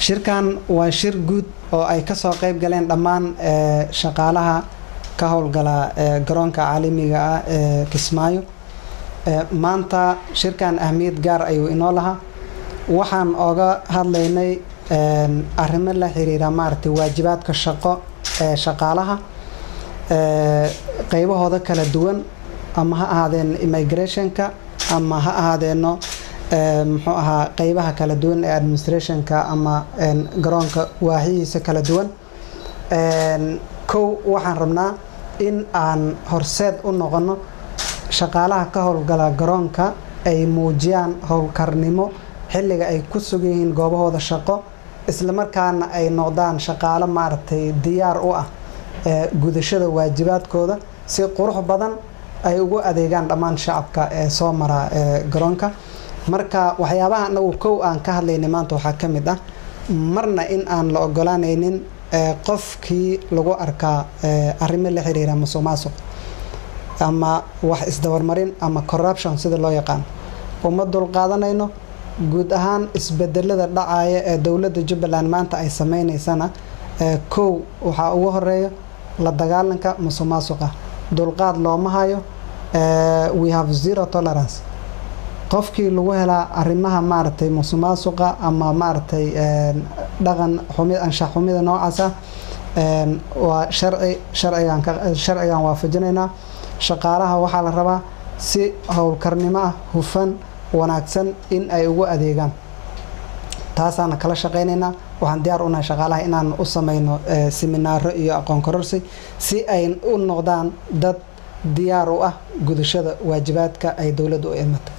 shirkan waa shir guud oo ay ka soo qayb galeen dhammaan shaqaalaha ka howlgala garoonka caalamiga ah ee Kismaayo. maanta shirkan ahmiyad gaar ayuu inoo lahaa. waxaan oga hadlaynay arrimo la xiriira maartay waajibaadka shaqo ee shaqaalaha qaybahooda kala duwan, ama ha ahaadeen immigrationka ama ha ahaadeeno muxuu ahaa qaybaha kala duwan ee administrationka ama garoonka waaxihiisa kala duwan. waxaan rabnaa in aan horseed u noqono shaqaalaha ka howlgala garoonka ay muujiyaan howlkarnimo xilliga ay ku sugan yihiin goobahooda shaqo, isla markaana ay noqdaan shaqaale maartay diyaar u ah gudashada waajibaadkooda si qurux badan ay ugu adeegaan dhammaan shacabka ee soo mara garoonka. marka waxyaabaha anagu aan ka hadlaynay maanta waxaa ka mid ah marna in aan la ogolaanaynin qofkii lagu arkaa arrimo la xiriira musuqmaasuq ama wax isdabarmarin ama corruption sida loo yaqaan. uma dulqaadanayno guud ahaan isbedelada dhacaya ee dowladda Jubbaland maanta ay sameynaysana waxaa ugu horeeya la dagaalanka musuqmaasuqa. dulqaad looma hayo. we have zero tolerance. qofkii lagu helaa arrimaha maartay musuqmaasuqa ama maartay dhaqan xumid anshax xumida noocaas waa sharcigan waafajinayna. shaqaalaha waxaa la rabaa si howlkarnimo ah, hufan, wanaagsan in ay ugu adeegaan. taasaan kala shaqeynaynaa. waxaan diyaar u nahay shaqaalaha inaan u sameyno seminaaro iyo aqoon kororsi si ay u noqdaan dad diyaar u ah gudashada waajibaadka ay dowladdu u idmatay.